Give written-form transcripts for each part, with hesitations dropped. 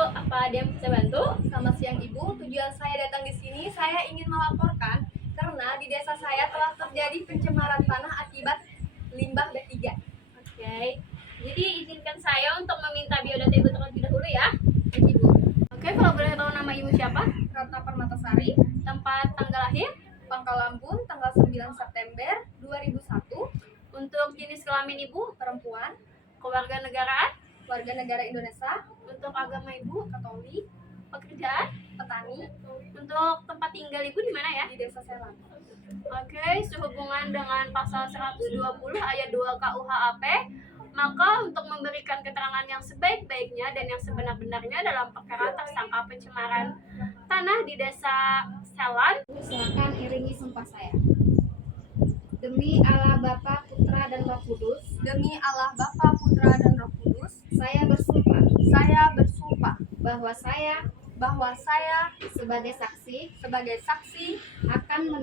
apa ada yang bisa bantu? Selamat siang Ibu, tujuan saya datang di sini, saya ingin melaporkan karena di desa saya telah terjadi pencemaran tanah akibat limbah B3. Oke, jadi izinkan saya untuk meminta biodata Ibu terlebih dahulu ya. Baik Ibu. Oke, kalau boleh tahu nama Ibu siapa? Ratna Permatasari, Tempat tanggal lahir, Pangkalambun, tanggal 9 September 2001, untuk jenis kelamin Ibu, perempuan, kewarganegaraan, warga negara Indonesia, untuk agama Ibu, Katolik, pekerjaan, petani, untuk tempat tinggal Ibu di mana ya? di desa Selang. Oke, sehubungan dengan pasal 120 ayat 2 KUHAP, maka untuk memberikan keterangan yang sebaik-baiknya dan yang sebenar-benarnya dalam perkara tersangka pencemaran tanah di desa Selan, Silakan iringi sumpah saya. Demi Allah Bapa, Putra dan Roh Kudus, Demi Allah Bapa, Putra dan Roh Kudus, saya bersumpah saya bersumpah bahwa saya bahwa saya sebagai saksi sebagai saksi akan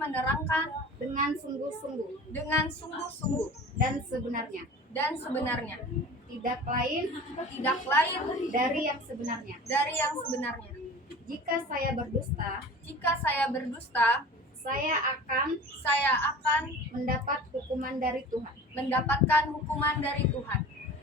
menerangkan dengan sungguh-sungguh dan sebenarnya, tidak lain dari yang sebenarnya. Jika saya berdusta, saya akan mendapatkan hukuman dari Tuhan.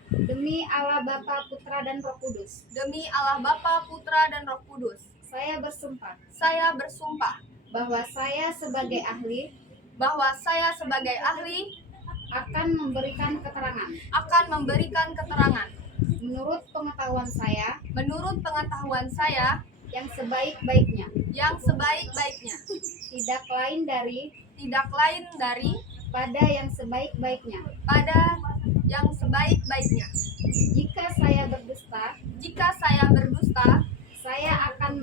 Demi Allah Bapa, Putra dan Roh Kudus, Demi Allah Bapa, Putra dan Roh Kudus, saya bersumpah saya bersumpah bahwa saya sebagai ahli akan memberikan keterangan menurut pengetahuan saya yang sebaik-baiknya, tidak lain dari pada yang sebaik-baiknya. Jika saya berdusta, saya akan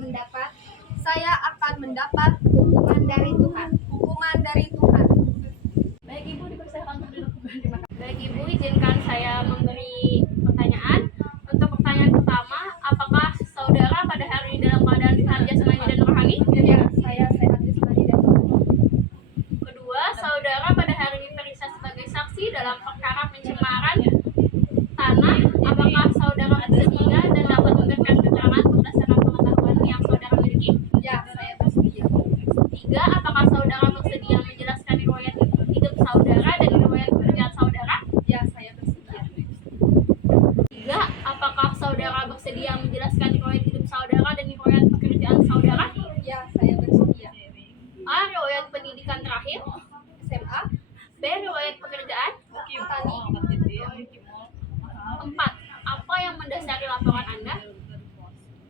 mendapat hukuman dari Tuhan. baik Ibu dipersilakan untuk duduk kembali. Baik Ibu, izinkan saya memberi pertanyaan. Untuk pertanyaan pertama, apakah saudara pada hari ini dalam keadaan sehat jasmani dan rohani? Ya, saya sehat jasmani dan rohani. Kedua, saudara pada hari ini diperiksa sebagai saksi dalam perkara pencemaran tanah. Apakah saudara bersedia dan dapat memberikan keterangan berdasarkan pengetahuan yang saudara miliki? Ya, saya bersedia. Tiga, apakah saudara bersedia menjelaskan riwayat hidup saudara dan riwayat pekerjaan saudara? Ya, saya bersedia. Tiga, apakah saudara bersedia menjelaskan riwayat hidup saudara dan riwayat pekerjaan saudara? Ya, saya bersedia. A. Riwayat pendidikan terakhir. SMA, B. Riwayat pekerjaan. petani. Empat, apa yang mendasari laporan Anda?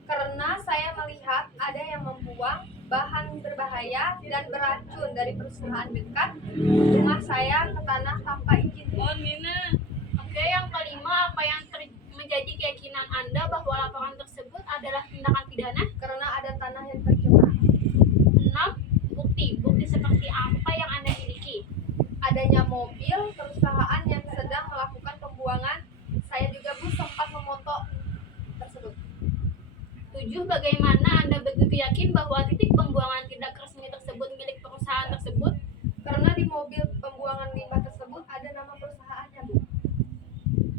Karena saya melihat ada yang membuang bahan berbahaya dan beracun dari perusahaan dekat rumah saya ke tanah tanpa izin. Oke, yang kelima, apa yang menjadi keyakinan Anda bahwa laporan tersebut adalah tindakan pidana? Karena ada tanah yang tercemar. 6. Bukti seperti apa yang Anda miliki? Adanya mobil perusahaan yang sedang melakukan pembuangan. Saya juga sempat memoto tersebut. 7. Bagaimana Anda begitu yakin bahwa titik pembuangan tidak resmi tersebut milik perusahaan tersebut? Karena di mobil pembuangan limbah tersebut ada nama perusahaannya, Bu.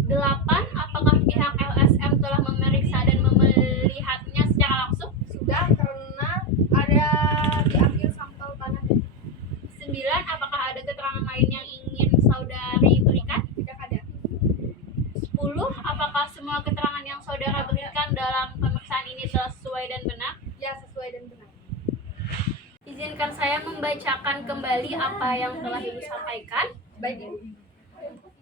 8. Apakah pihak LSM telah memeriksa dan melihatnya secara langsung? Sudah, karena ada diambil sampel tanahnya. 9. Apakah ada keterangan lain yang ingin saudari berikan? Tidak ada. 10. Apakah semua keterangan yang saudara berikan dalam pemeriksaan ini telah sesuai dan benar? Ya, sesuai dan benar. Izinkan saya membacakan kembali apa yang telah Ibu sampaikan. Baik, Ibu.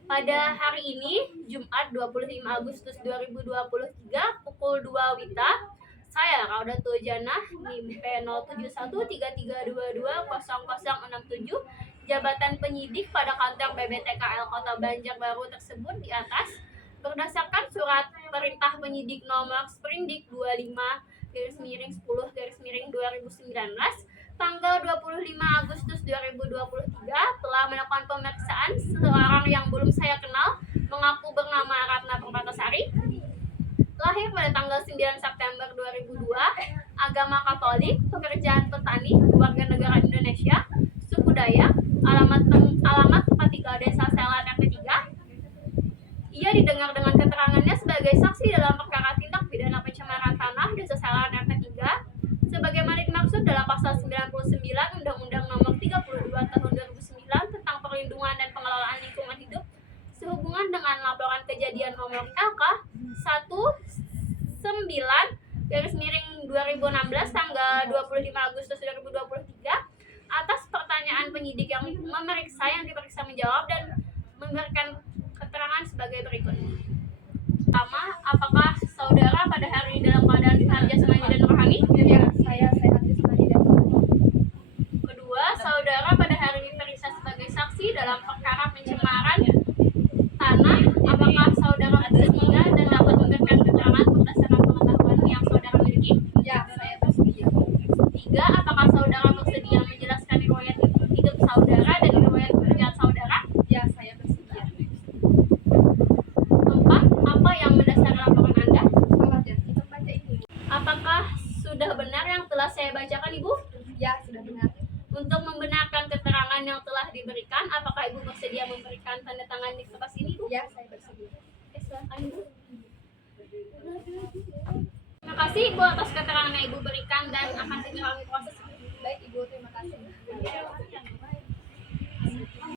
Pada hari ini, Jumat 25 Agustus 2023, pukul 2 WITA, saya Raudatul Janah, NIM P071332200067, jabatan penyidik pada kantor BBTKL Kota Banjarbaru tersebut di atas, berdasarkan surat perintah penyidik nomor Sprindik 25-10-2019 tanggal 25 Agustus 2023 telah melakukan pemeriksaan seorang yang belum saya kenal mengaku bernama Ratna Permatasari, lahir pada tanggal 9 September 2002, agama Katolik, pekerjaan petani, warga negara Indonesia, suku Dayak, alamat tempat tinggal desa Selan RT 3. Ia didengar dengan keterangannya sebagai saksi dalam perkara tindak pidana 9/2016 tanggal 25 Agustus 2023 atas pertanyaan penyidik yang memeriksa, yang diperiksa menjawab dan memberikan keterangan sebagai berikut. Pertama, apakah saudara pada hari ini dalam keadaan sehat jasmani dan rohani? Ya, saya sehat jasmani dan rohani. Kedua, saudara pada hari ini diperiksa sebagai saksi dalam perkara pencemaran tanah. Apakah saudara bersedia dan dapat memberikan keterangan berdasarkan pengetahuan yang saudara miliki? Ya, saya bersedia. Tiga, apakah saudara bersedia menjelaskan riwayat hidup saudara dan riwayat pekerjaan saudara? Ya, saya bersedia. Empat, apa yang mendasari laporan Anda? Salat dan kita baca ini. Apakah sudah benar yang telah saya bacakan, Ibu? Ya, sudah benar. Untuk membenarkan keterangan yang telah diberikan, apakah Ibu bersedia memberikan tanda tangan di kertas ini, Bu? Ya, saya bersedia. Oke, silakan, Ibu. Terima kasih, Ibu, atas keterangan yang Ibu berikan dan akan segera kami proses